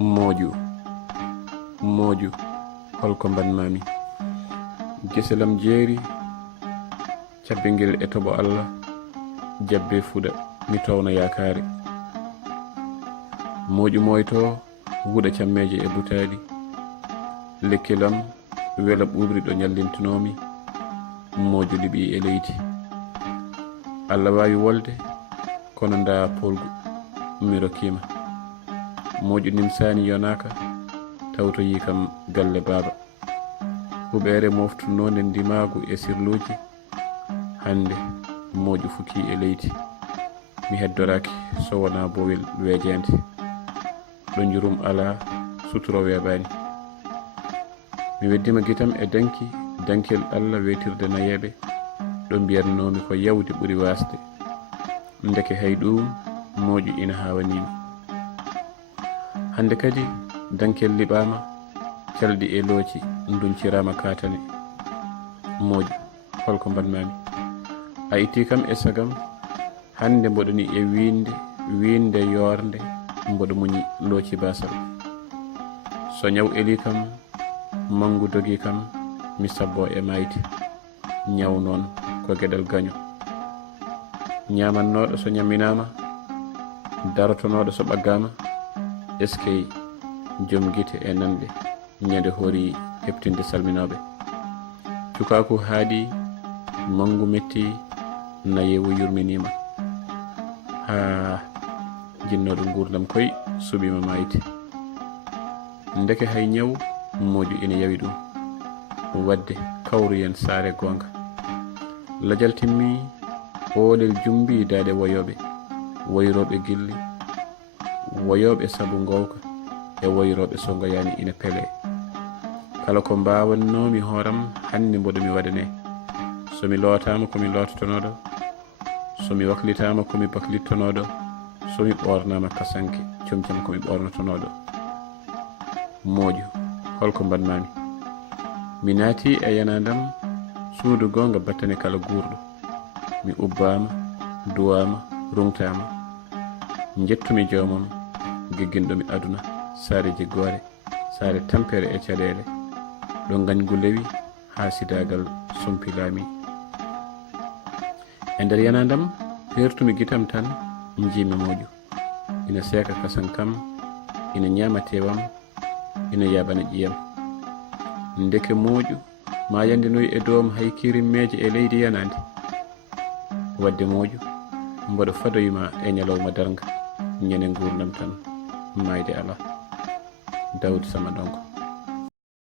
Mooyu holko mbanmami. Geselam jeeri cabbingel e toɓo Allah, jabbe fuɗa mi towna yakare. Mooyu moyto wuɗa cammeje e butaɗi, lekkilam wela ɓuɓri ɗo ñallintunomi. Mooyu liɓi e leydi. Allah wawi wolde kono nda polgu mi rokkima. Mooyu nimsani yonaka tawto yi kam galle baba. Huɓere moftunode ndimagu e sirluji. Hande Mooyu fuki e leydi. Mi heddoraki so wona bowel weejende. Ɗo jurum ala suturo weɓani. Mi weddima gitam e dankel Allah wetirde nayeɓe. Ɗo mbiyatnomi ko yawde ɓuri wasde. Ndeke hay ɗum Mooyu ina hawanimi. Hande kadi dankel liɓama, calɗi e looci duncirama katane. Mooyu holko mbanmami. A itti kam e sagam. Hande mboɗoni e winde yorde, mboɗo muñi looci basal. So ñaw eli kam, mangu dogi kam, mi sabbo e mayde. Ñaw noon ko gueɗal gaño. Ñamannoɗo so ñamminama, darotonoɗo so ɓaggama. Eskey joom guite e nanɗe ñande hoori heɓtinde salminoɓe. Cukaku haaɗi, mangu metti, nayewu yurminima. Ha jinnoɗo gurdam koy suɓima mayde. Ndeke hay ñaw Mooyu ina yawi ɗum. Wadde kawruyen saare gonga. Lajal timmi, oolel jumbi daade woyoɓe. Woyroɓe gilli, woyoɓe sabu ngowka, e woyroɓe so ngoyani ina pele. Kala ko mbawannomi hooram hande mboɗo mi waɗane. Somi lootama komi lototonoɗo, somi waklitama komi baklittonoɗo, somi ɓornama kasanke comcam komi ɓornotonoɗo. Mooyu holko mbanmami. Mi naati e yanadam suudu gonga battane kala gurɗo. Mi ubbama, duwama, rungtama. Jettumi jomam, gegginɗomi aduna, saare jiggore, saare tampere e caɗele. Ɗo gañgu lewi ha sidagal sompilami. E nder yanadam pertumi gitam tan jimi Mooyu. Ina seeka kasan kam, ina ñama tewam, ina yaɓana ƴiyam. Ndeke Mooyu ma yandinoyi e dowam hay kirimmeje e leydi yanade. Wadde Mooyu mboɗo fadoyima e ñalawma darga, ñande gurdam tan mayde ala. Daawuuda sama Ndonngo.